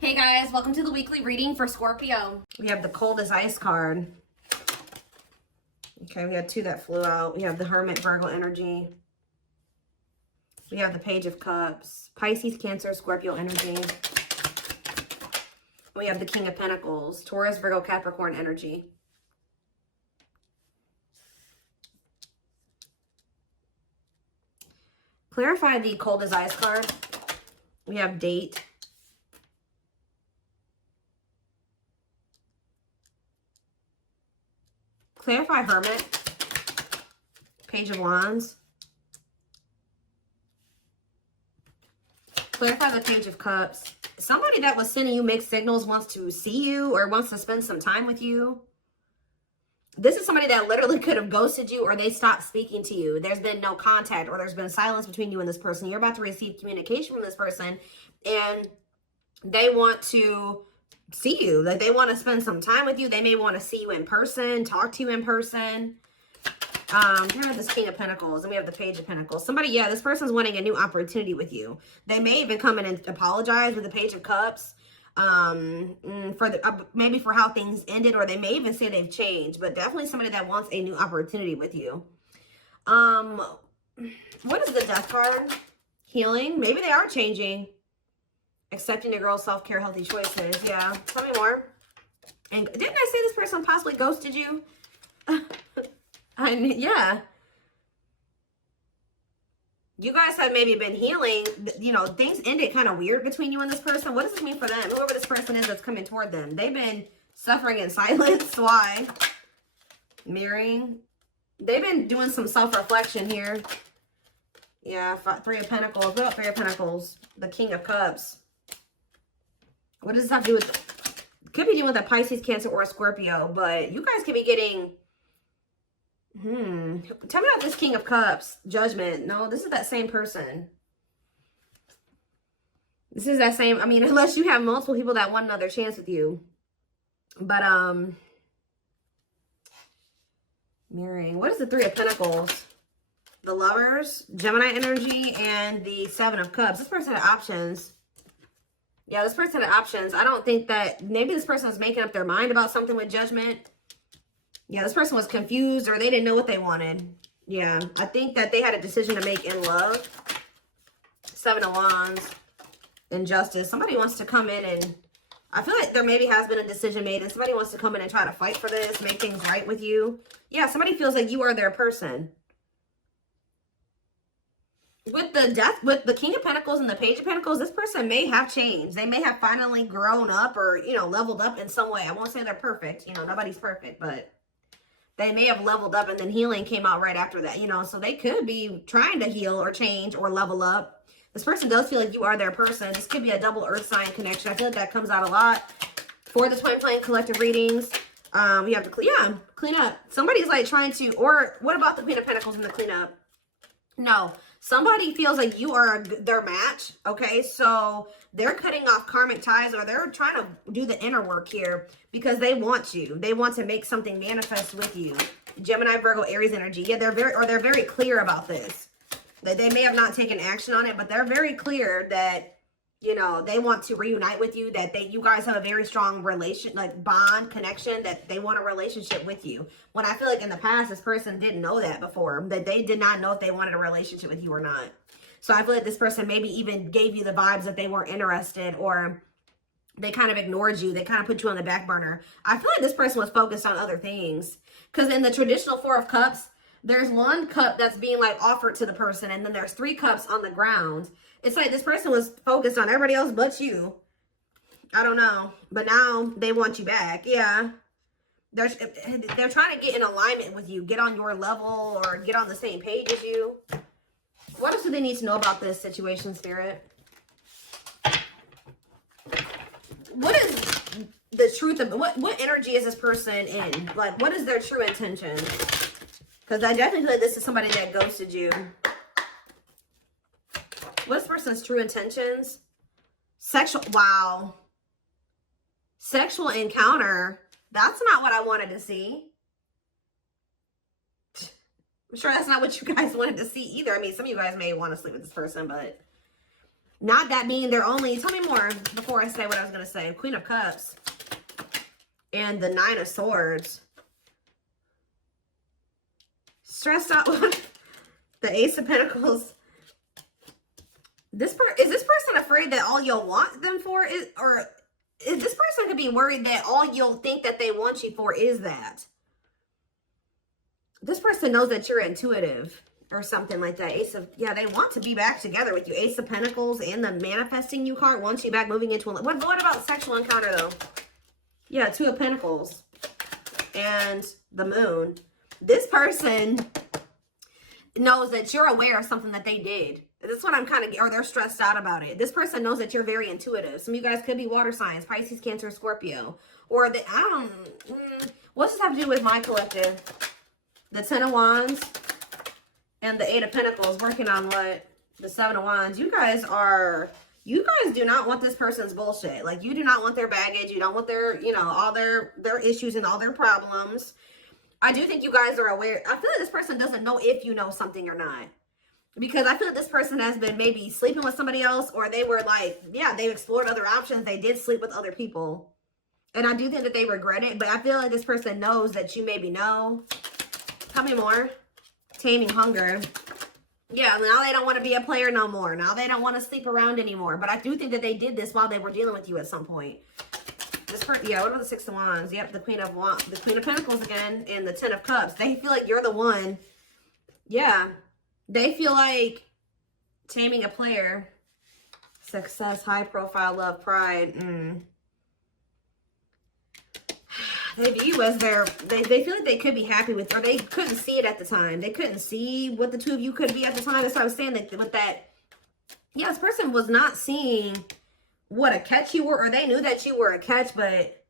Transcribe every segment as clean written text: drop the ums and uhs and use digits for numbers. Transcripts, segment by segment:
Hey guys, welcome to the weekly reading for Scorpio. We have the cold as ice card. Okay, we had two that flew out. We have the Hermit, Virgo energy. We have the Page of Cups, Pisces, Cancer, Scorpio energy. We have the King of Pentacles, Taurus, Virgo, Capricorn energy. Clarify the cold as ice card. We have date. Clarify Hermit, Page of Wands. Clarify the Page of Cups. Somebody that was sending you mixed signals wants to see you or wants to spend some time with you. This is somebody that literally could have ghosted you or they stopped speaking to you. There's been no contact or there's been silence between you and this person. You're about to receive communication from this person and they want to see you. Like they want to spend some time with you. They may want to see you in person, talk to you in person. Here are this King of Pentacles, and we have the Page of Pentacles. Somebody, yeah, this person's wanting a new opportunity with you. They may even come in and apologize with the Page of Cups, for the maybe for how things ended, or they may even say they've changed. But definitely somebody that wants a new opportunity with you. What is the Death card? Healing. Maybe they are changing. Accepting the girl's self-care, healthy choices. Yeah, tell me more. And didn't I say this person possibly ghosted you? Yeah. You guys have maybe been healing. You know, things ended kind of weird between you and this person. What does this mean for them? Whoever this person is that's coming toward them. They've been suffering in silence. Why? Mirroring. They've been doing some self-reflection here. Yeah, Three of Pentacles. What about Three of Pentacles? The King of Cups. What does this have to do with? Could be dealing with a Pisces, Cancer, or a Scorpio, but you guys could be getting. Tell me about this King of Cups. Judgment. No, this is that same person. This is that same. I mean, unless you have multiple people that want another chance with you. But mirroring. What is the Three of Pentacles? The Lovers, Gemini energy, and the Seven of Cups. This person had options. Yeah, this person had options. I don't think that maybe this person is making up their mind about something with Judgment. Yeah, this person was confused or they didn't know what they wanted. Yeah, I think that they had a decision to make in love. Seven of Wands, Injustice. Somebody wants to come in and I feel like there maybe has been a decision made and somebody wants to come in and try to fight for this, make things right with you. Yeah, somebody feels like you are their person. With the Death, with the King of Pentacles and the Page of Pentacles, this person may have changed. They may have finally grown up or, you know, leveled up in some way. I won't say they're perfect. You know, nobody's perfect, but they may have leveled up and then healing came out right after that, you know, so they could be trying to heal or change or level up. This person does feel like you are their person. This could be a double earth sign connection. I feel like that comes out a lot for the twin flame collective readings. We have to clean up. Somebody's like trying to, or what about the Queen of Pentacles in the cleanup? No, somebody feels like you are their match. Okay, so they're cutting off karmic ties or they're trying to do the inner work here because they want you. They want to make something manifest with you. Gemini, Virgo, Aries energy. Yeah, they're very clear about this. They may have not taken action on it, but they're very clear that, you know, they want to reunite with you, that you guys have a very strong relation, like bond, connection, that they want a relationship with you. When I feel like in the past, this person didn't know that before, that they did not know if they wanted a relationship with you or not. So I feel like this person maybe even gave you the vibes that they weren't interested or they kind of ignored you. They kind of put you on the back burner. I feel like this person was focused on other things because in the traditional Four of Cups, there's one cup that's being like offered to the person and then there's three cups on the ground. It's like this person was focused on everybody else but you. I don't know. But now they want you back. Yeah. They're trying to get in alignment with you. Get on your level or get on the same page as you. What else do they need to know about this situation, Spirit? What is the truth of what energy is this person in? Like, what is their true intention? Because I definitely feel like this is somebody that ghosted you. What's this person's true intentions? Sexual, wow. Sexual encounter. That's not what I wanted to see. I'm sure that's not what you guys wanted to see either. I mean, some of you guys may want to sleep with this person, but Not that being their only, tell me more before I say what I was going to say. Queen of Cups and the Nine of Swords. Stressed out. The Ace of Pentacles. Is this person afraid that all you'll want them for is, or is this person could be worried that all you'll think that they want you for is that? This person knows that you're intuitive or something like that. Ace of, yeah, they want to be back together with you. Ace of Pentacles and the manifesting you card wants you back moving into a, what about sexual encounter though? Yeah, Two of Pentacles and the Moon. This person knows that you're aware of something that they did. That's what I'm kind of, or they're stressed out about it. This person knows that you're very intuitive. Some of you guys could be water signs, Pisces, Cancer, Scorpio. Or, what's this have to do with my collective? The Ten of Wands and the Eight of Pentacles working on what? The Seven of Wands. You guys do not want this person's bullshit. Like, you do not want their baggage. You don't want their, you know, all their issues and all their problems. I do think you guys are aware. I feel like this person doesn't know if you know something or not. Because I feel like this person has been maybe sleeping with somebody else, or they were like, yeah, they've explored other options. They did sleep with other people. And I do think that they regret it, but I feel like this person knows that you maybe know. Tell me more. Taming hunger. Yeah, now they don't want to be a player no more. Now they don't want to sleep around anymore. But I do think that they did this while they were dealing with you at some point. This person, yeah, what about the Six of Wands? Yep, the Queen of Pentacles again, and the Ten of Cups. They feel like you're the one. Yeah. They feel like taming a player. Success, high profile, love, pride. They view you as they feel like they could be happy with, or they couldn't see it at the time. They couldn't see what the two of you could be at the time. That's what I was saying, that with that, yeah, this person was not seeing what a catch you were, or they knew that you were a catch, but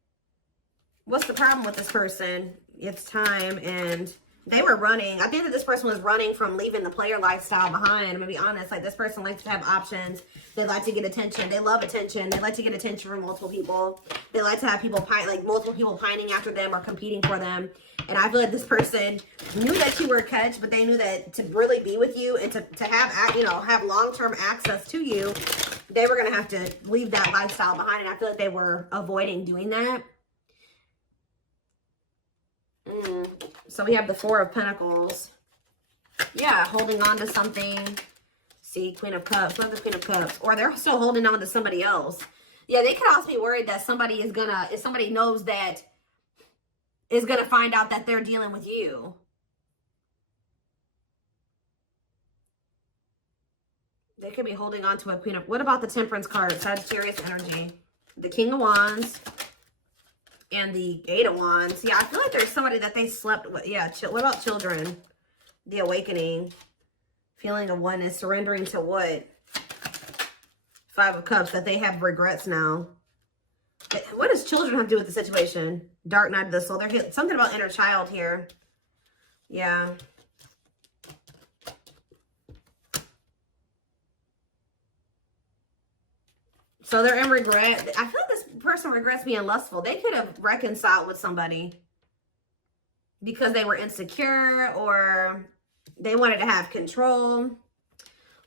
what's the problem with this person? It's time, and they were running. I think that this person was running from leaving the player lifestyle behind. I'm gonna be honest. Like, this person likes to have options. They like to get attention. They love attention. They like to get attention from multiple people. They like to have people multiple people pining after them or competing for them. And I feel like this person knew that you were a catch, but they knew that to really be with you and to have, you know, have long-term access to you, they were gonna have to leave that lifestyle behind. And I feel like they were avoiding doing that. So we have the Four of Pentacles. Yeah, holding on to something. See, Queen of Cups. What's the Queen of Cups? Or they're still holding on to somebody else. Yeah, they could also be worried that somebody is gonna, if somebody knows that, is gonna find out that they're dealing with you. They could be holding on to a Queen of, what about the Temperance card? Sagittarius energy. The King of Wands. And the Eight of Wands. Yeah, I feel like there's somebody that they slept with. Yeah, what about children? The Awakening. Feeling of oneness. Surrendering to what? Five of Cups. That they have regrets now. What does children have to do with the situation? Dark Night of the Soul. There's something about inner child here. Yeah. So they're in regret. I feel like this person regrets being lustful. They could have reconciled with somebody because they were insecure or they wanted to have control.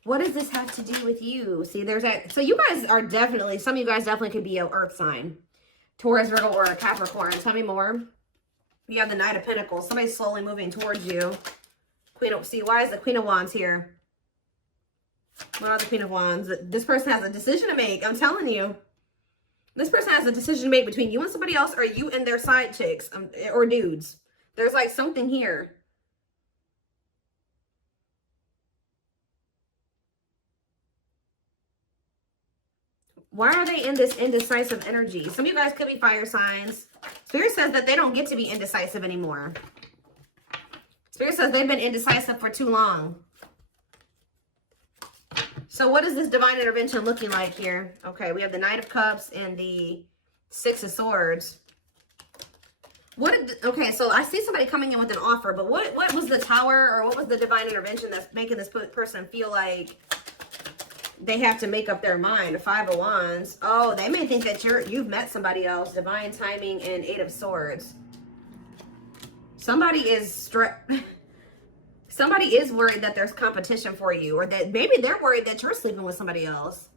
What does this have to do with you? See, there's that. So you guys are definitely, some of you guys definitely could be an earth sign. Taurus, Virgo, or a Capricorn. Tell me more. You have the Knight of Pentacles. Somebody's slowly moving towards you. See, why is the Queen of Wands here? What are the Queen of Wands? This person has a decision to make. I'm telling you. This person has a decision to make between you and somebody else, or you and their side chicks, or dudes. There's like something here. Why are they in this indecisive energy? Some of you guys could be fire signs. Spirit says that they don't get to be indecisive anymore. Spirit says they've been indecisive for too long. So what is this divine intervention looking like here? Okay, we have the Knight of Cups and the Six of Swords. Okay, so I see somebody coming in with an offer, but what was the Tower, or what was the divine intervention that's making this person feel like they have to make up their mind? Five of Wands. Oh, they may think that you've met somebody else. Divine timing and Eight of Swords. Somebody is Somebody is worried that there's competition for you, or that maybe they're worried that you're sleeping with somebody else.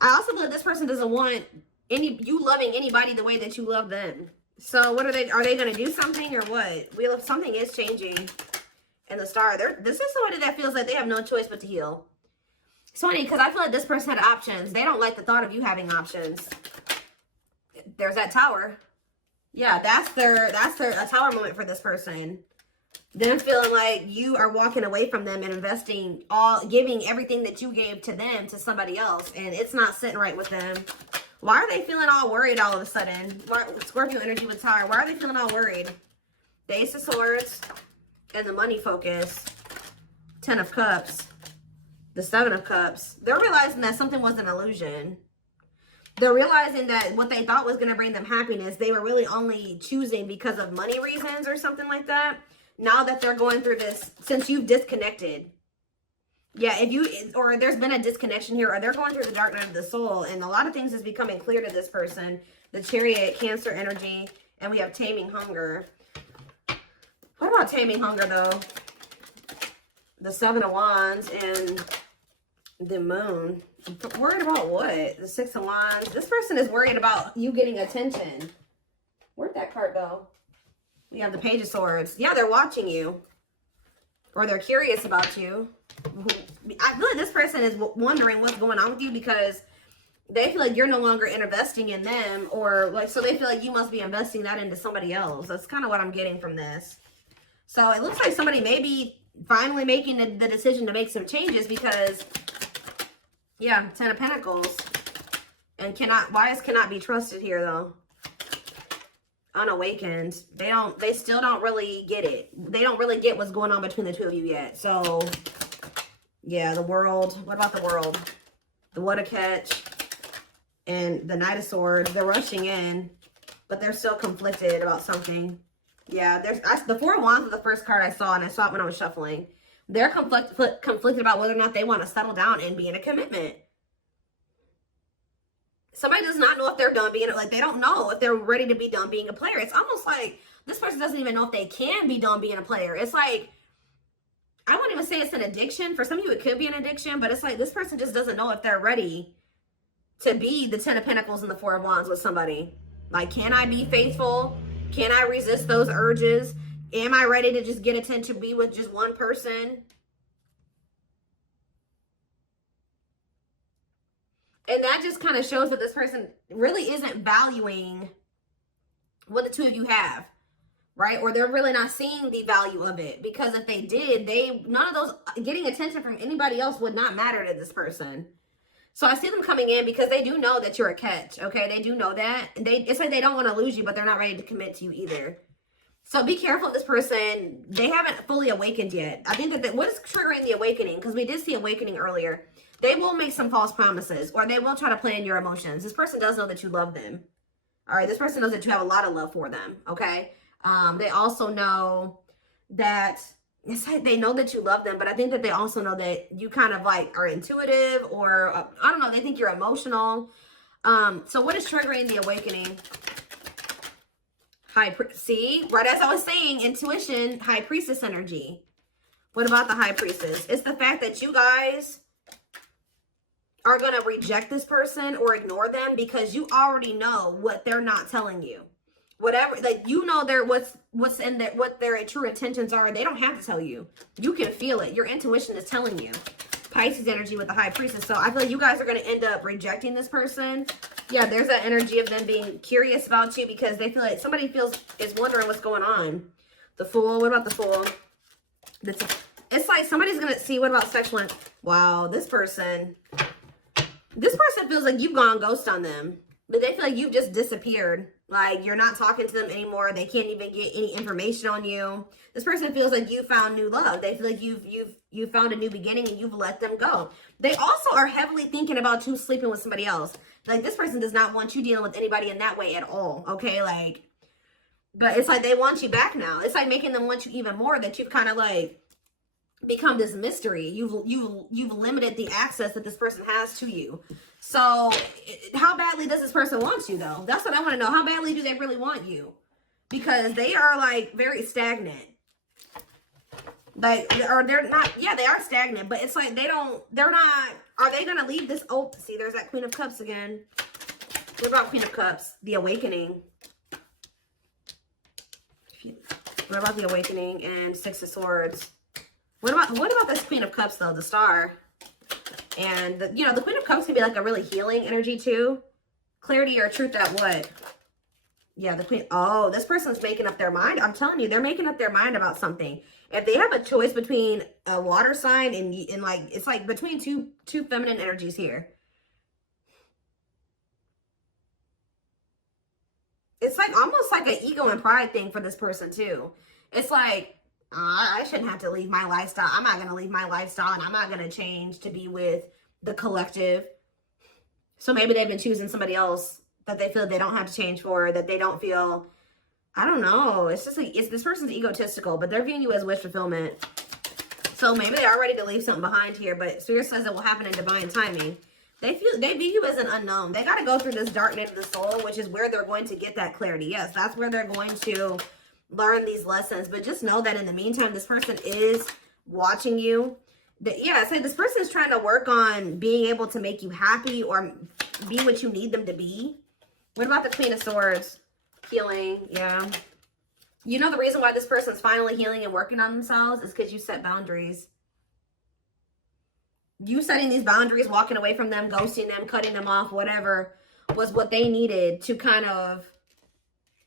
I also feel like this person doesn't want you loving anybody the way that you love them. So what are they going to do something or what? Something is changing in the star. This is somebody that feels like they have no choice but to heal. It's funny because I feel like this person had options. They don't like the thought of you having options. There's that tower. Yeah, that's a tower moment for this person. Them feeling like you are walking away from them and investing giving everything that you gave to them to somebody else, and it's not sitting right with them. Why are they feeling all worried all of a sudden? Scorpio energy with Tower. Why are they feeling all worried? The Ace of Swords and the money focus. 10 of Cups. The 7 of Cups. They're realizing that something was an illusion. They're realizing that what they thought was going to bring them happiness, they were really only choosing because of money reasons or something like that. Now that they're going through this, since you've disconnected. Yeah, or there's been a disconnection here, or they're going through the dark night of the soul, and a lot of things is becoming clear to this person. The Chariot, Cancer energy, and we have Taming Hunger. What about Taming Hunger, though? The 7 of Wands and the Moon. Worried about what? The 6 of Wands. This person is worried about you getting attention. Where'd that card go? We have the Page of Swords. Yeah, they're watching you. Or they're curious about you. I feel like this person is wondering what's going on with you because they feel like you're no longer investing in them, or like, so they feel like you must be investing that into somebody else. That's kind of what I'm getting from this. So it looks like somebody may be finally making the decision to make some changes because, yeah, 10 of Pentacles. And wise cannot be trusted here though. Unawakened. They still don't really get it. They don't really get what's going on between the two of you yet. So yeah, the World. What about the World? The What a Catch and the Knight of Swords. They're rushing in, but they're still conflicted about something. Yeah, the 4 of Wands was the first card I saw, and I saw it when I was shuffling. They're conflicted about whether or not they want to settle down and be in a commitment. Somebody does not know if they're done being, like, they don't know if they're ready to be done being a player. It's almost like this person doesn't even know if they can be done being a player. It's like, I wouldn't even say it's an addiction. For some of you, it could be an addiction, but it's like this person just doesn't know if they're ready to be the 10 of Pentacles and the 4 of Wands with somebody. Like, can I be faithful? Can I resist those urges? Am I ready to just get attention, be with just one person? And that just kind of shows that this person really isn't valuing what the two of you have, right? Or they're really not seeing the value of it. Because if they did, none of those, getting attention from anybody else would not matter to this person. So I see them coming in because they do know that you're a catch, okay? They do know that. It's like they don't want to lose you, but they're not ready to commit to you either. So be careful of this person. They haven't fully awakened yet. I think that what is triggering the awakening, because we did see awakening earlier, they will make some false promises, or they will try to play in your emotions. This person does know that you love them. All right, this person knows that you have a lot of love for them, okay? They also know that, it's like they know that you love them, but I think that they also know that you kind of like are intuitive, or I don't know, they think you're emotional. So what is triggering the awakening? See, right as I was saying, intuition, High Priestess energy. What about the High Priestess? It's the fact that you guys are going to reject this person or ignore them because you already know what they're not telling you. Whatever, like, you know, what's in there, what their true intentions are. They don't have to tell you. You can feel it. Your intuition is telling you. Pisces energy with the High Priestess. So I feel like you guys are going to end up rejecting this person. Yeah, there's that energy of them being curious about you because they feel like somebody is wondering what's going on. The Fool. What about the Fool? It's like somebody's going to see. What about sexual? Wow, this person feels like you've gone ghost on them. But they feel like you've just disappeared. Like, you're not talking to them anymore. They can't even get any information on you. This person feels like you found new love. They feel like you've found a new beginning and you've let them go. They also are heavily thinking about you sleeping with somebody else. Like, this person does not want you dealing with anybody in that way at all. Okay, like, but it's like they want you back now. It's like making them want you even more, that you've kind of like become this mystery. You've limited the access that this person has to you. So how badly does this person want you though? That's what I want to know. How badly do they really want you? Because they are like very stagnant. Like, or they're not, yeah, they are stagnant, but it's like they're not Are they going to leave this? Oh, see, there's that Queen of Cups again. What about Queen of Cups? The Awakening. What about the Awakening and Six of Swords? What about this Queen of Cups, though? The Star. And, the Queen of Cups can be like a really healing energy, too. Clarity or truth at what? Yeah, the Queen. Oh, this person's making up their mind. I'm telling you, they're making up their mind about something. If they have a choice between a water sign and like, it's like between two feminine energies here. It's like almost like an ego and pride thing for this person, too. It's like, I shouldn't have to leave my lifestyle. I'm not going to leave my lifestyle, and I'm not going to change to be with the collective. So maybe they've been choosing somebody else that they feel they don't have to change for, that they don't feel, I don't know. It's just like, this person's egotistical, but they're viewing you as wish fulfillment. So maybe they are ready to leave something behind here, but Spirit says it will happen in divine timing. They view you as an unknown. They got to go through this dark night of the soul, which is where they're going to get that clarity. Yes, that's where they're going to learn these lessons. But just know that in the meantime, this person is watching you. Yeah, so this person is trying to work on being able to make you happy or be what you need them to be. What about the Queen of Swords? Healing, yeah. You know the reason why this person's finally healing and working on themselves is because you set boundaries. You setting these boundaries, walking away from them, ghosting them, cutting them off, whatever, was what they needed to kind of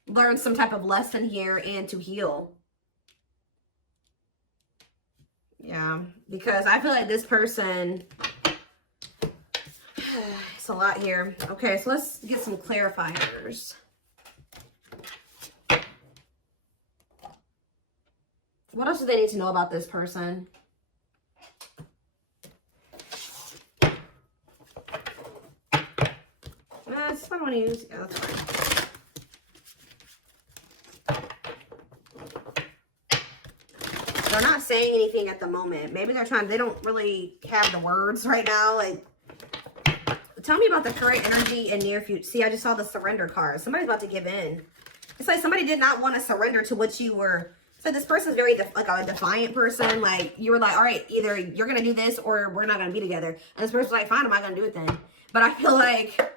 learn some type of lesson here and to heal. Yeah, because I feel like this person, it's a lot here. Okay, so let's get some clarifiers. What else do they need to know about this person? That's what I want to use. Yeah, that's fine. They're not saying anything at the moment. Maybe they're trying, they don't really have the words right now. Like, tell me about the current energy and near future. See, I just saw the surrender card. Somebody's about to give in. It's like somebody did not want to surrender to what you were. So this person's very like a defiant person. Like, you were like, all right, either you're going to do this or we're not going to be together. And this person's like, fine, I'm not going to do it then. But I feel like,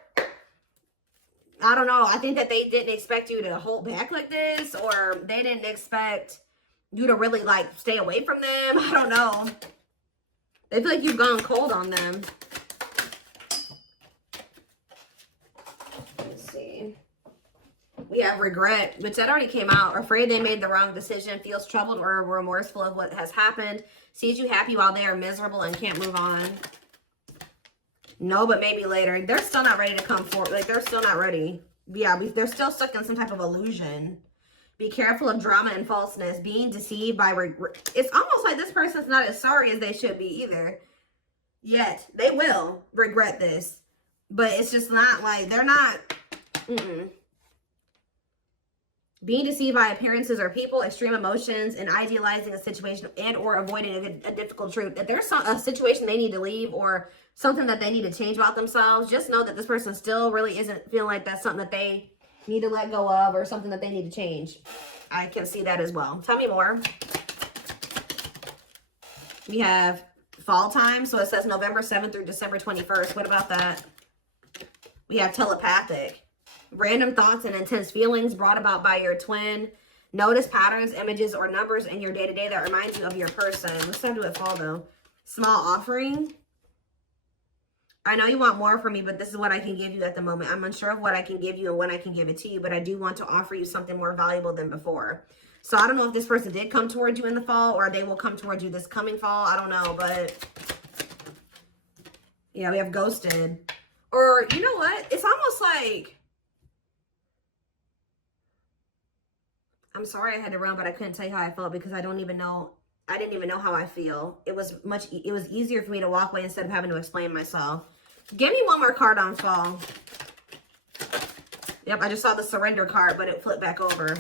I don't know. I think that they didn't expect you to hold back like this, or they didn't expect you to really like stay away from them. I don't know. They feel like you've gone cold on them. Let's see. We have regret, which that already came out. Afraid they made the wrong decision, feels troubled or remorseful of what has happened, sees you happy while they are miserable and can't move on. No, but maybe later. They're still not ready to come forward. Like, they're still not ready. Yeah, they're still stuck in some type of illusion. Be careful of drama and falseness. Being deceived by regret. It's almost like this person's not as sorry as they should be either. Yet. They will regret this. But it's just not like, they're not. Being deceived by appearances or people, extreme emotions, and idealizing a situation and or avoiding a difficult truth. If there's a situation they need to leave or something that they need to change about themselves, just know that this person still really isn't feeling like that's something that they need to let go of or something that they need to change. I can see that as well. Tell me more. We have fall time. So it says November 7th through December 21st. What about that? We have telepathic. Random thoughts and intense feelings brought about by your twin. Notice patterns, images, or numbers in your day-to-day that reminds you of your person. Let's not do it fall, though. Small offering. I know you want more from me, but this is what I can give you at the moment. I'm unsure of what I can give you and when I can give it to you, but I do want to offer you something more valuable than before. So I don't know if this person did come towards you in the fall or they will come towards you this coming fall. I don't know, but yeah, we have ghosted. Or you know what? It's almost like, I'm sorry I had to run, but I couldn't tell you how I felt because I didn't even know how I feel. It was easier for me to walk away instead of having to explain myself. Give me one more card on fall. Yep, I just saw the surrender card, but it flipped back over.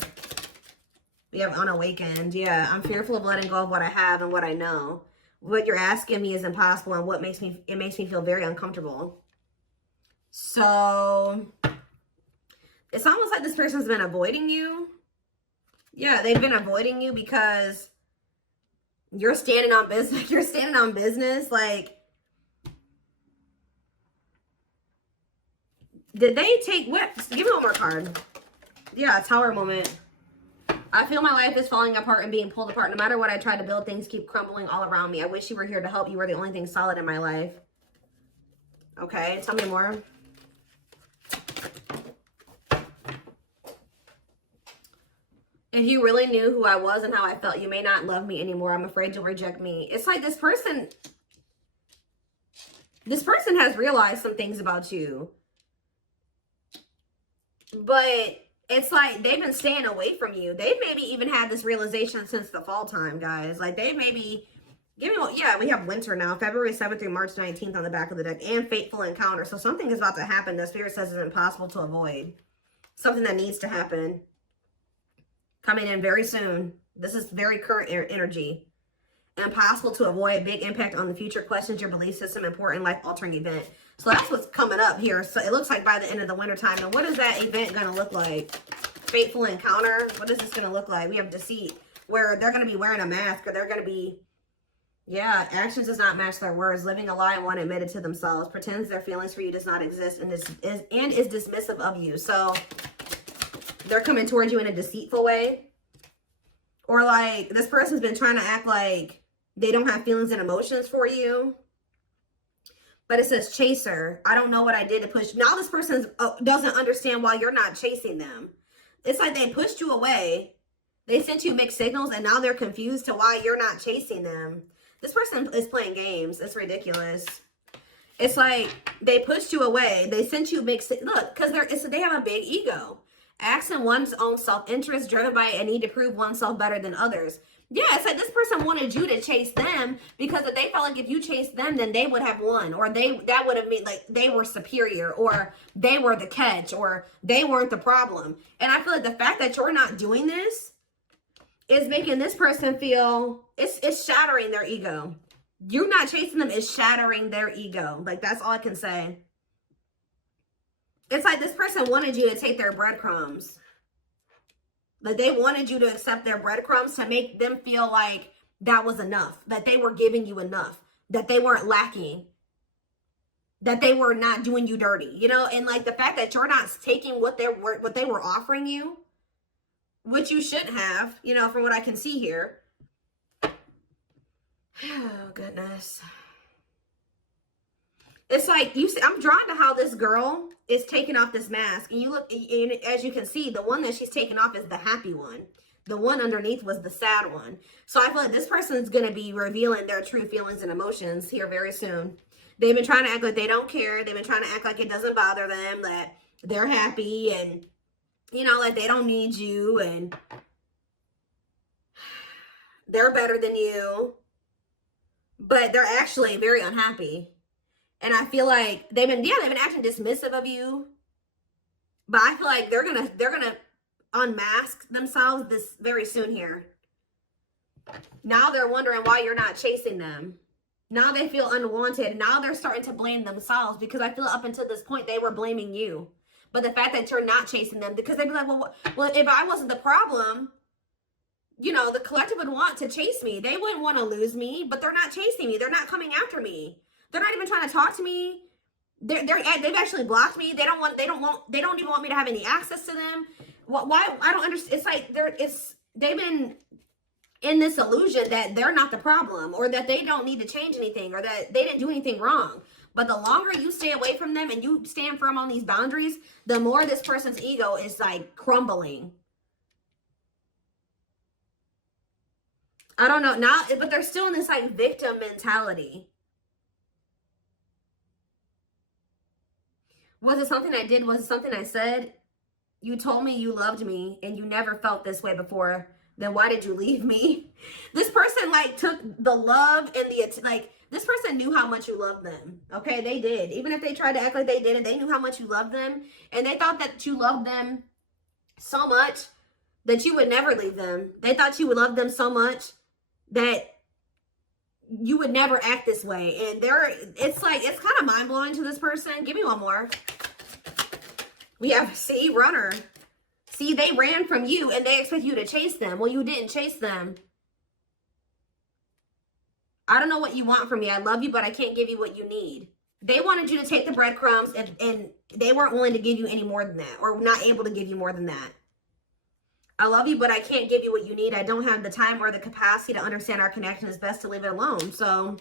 We have unawakened. Yeah, I'm fearful of letting go of what I have and what I know. What you're asking me is impossible, and it makes me feel very uncomfortable. So it's almost like this person's been avoiding you. Yeah, they've been avoiding you because you're standing on business. You're standing on business. Like, Did they take what? Give me one more card. Yeah, Tower moment. I feel my life is falling apart and being pulled apart. No matter what I try to build, things keep crumbling all around me. I wish you were here to help. You were the only thing solid in my life. Okay, tell me more. If you really knew who I was and how I felt, you may not love me anymore. I'm afraid you'll reject me. It's like this person has realized some things about you. But it's like they've been staying away from you. They've maybe even had this realization since the fall time, guys. Like they maybe, yeah, we have winter now. February 7th through March 19th on the back of the deck. And fateful encounter. So something is about to happen that Spirit says is impossible to avoid. Something that needs to happen. Coming in very soon. This is very current energy. Impossible to avoid. Big impact on the future. Questions your belief system. Important life-altering event. So that's what's coming up here. So it looks like by the end of the winter time. And what is that event going to look like? Fateful encounter. What is this going to look like? We have deceit. Where they're going to be wearing a mask. Or they're going to be... Yeah, actions does not match their words. Living a lie and one admitted to themselves. Pretends their feelings for you does not exist. And is dismissive of you. So... they're coming towards you in a deceitful way. Or like this person's been trying to act like they don't have feelings and emotions for you. But it says chaser. I don't know what I did to push. Now this person doesn't understand why you're not chasing them. It's like they pushed you away. They sent you mixed signals and now they're confused to why you're not chasing them. This person is playing games. It's ridiculous. It's like they pushed you away. They sent you mixed... Look, because they have a big ego. Acting one's own self-interest, driven by a need to prove oneself better than others. Yeah, it's like this person wanted you to chase them because they felt like if you chased them, then they would have won. Or that would have meant like they were superior or they were the catch or they weren't the problem. And I feel like the fact that you're not doing this is making this person feel, it's shattering their ego. You not chasing them is shattering their ego. Like that's all I can say. It's like this person wanted you to take their breadcrumbs. Like they wanted you to accept their breadcrumbs to make them feel like that was enough. That they were giving you enough. That they weren't lacking. That they were not doing you dirty. You know, and like the fact that you're not taking what they were offering you. Which you shouldn't have, you know, from what I can see here. Oh, goodness. It's like, you see, I'm drawn to how this girl is taking off this mask. And you look, and as you can see, the one that she's taking off is the happy one. The one underneath was the sad one. So I feel like this person is going to be revealing their true feelings and emotions here very soon. They've been trying to act like they don't care. They've been trying to act like it doesn't bother them, that they're happy and, you know, like they don't need you and they're better than you. But they're actually very unhappy. And I feel like they've been acting dismissive of you. But I feel like they're gonna unmask themselves this very soon here. Now they're wondering why you're not chasing them. Now they feel unwanted. Now they're starting to blame themselves because I feel up until this point they were blaming you. But the fact that you're not chasing them, because they'd be like, well, if I wasn't the problem, you know, the collective would want to chase me. They wouldn't want to lose me, but they're not chasing me. They're not coming after me. They're not even trying to talk to me. They've actually blocked me. They don't even want me to have any access to them. Why? I don't understand. It's like they've been in this illusion that they're not the problem or that they don't need to change anything or that they didn't do anything wrong. But the longer you stay away from them and you stand firm on these boundaries, the more this person's ego is like crumbling. I don't know now, but they're still in this like victim mentality. Was it something I did? Was it something I said? You told me you loved me and you never felt this way before. Then why did you leave me? This person like took the love and this person knew how much you loved them. Okay, they did. Even if they tried to act like they didn't, they knew how much you loved them. And they thought that you loved them so much that you would never leave them. They thought you would love them so much that you would never act this way. And it's kind of mind-blowing to this person. Give me one more. We have C, runner. See, they ran from you and they expect you to chase them. Well, you didn't chase them. I don't know what you want from me. I love you, but I can't give you what you need. They wanted you to take the breadcrumbs, and they weren't willing to give you any more than that, or not able to give you more than that. I love you, but I can't give you what you need. I don't have the time or the capacity to understand our connection. It's best to leave it alone. So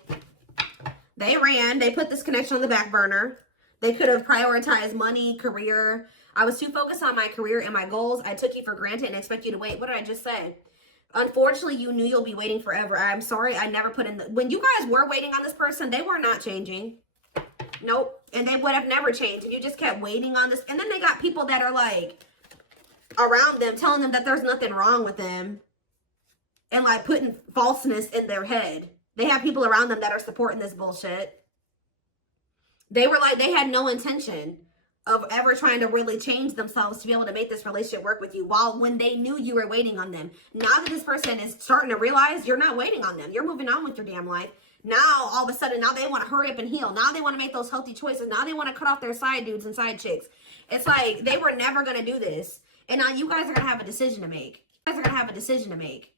they ran. They put this connection on the back burner. They could have prioritized money, career. I was too focused on my career and my goals. I took you for granted and expect you to wait. What did I just say? Unfortunately, you knew you'll be waiting forever. I'm sorry I never put in the... When you guys were waiting on this person, they were not changing. Nope. And they would have never changed. And you just kept waiting on this. And then they got people that are like around them telling them that there's nothing wrong with them. And like putting falseness in their head. They have people around them that are supporting this bullshit. They were like, they had no intention of ever trying to really change themselves to be able to make this relationship work with you, while when they knew you were waiting on them. Now that this person is starting to realize you're not waiting on them, you're moving on with your damn life. Now, all of a sudden, now they want to hurry up and heal. Now they want to make those healthy choices. Now they want to cut off their side dudes and side chicks. It's like they were never going to do this. And now you guys are going to have a decision to make. You guys are going to have a decision to make.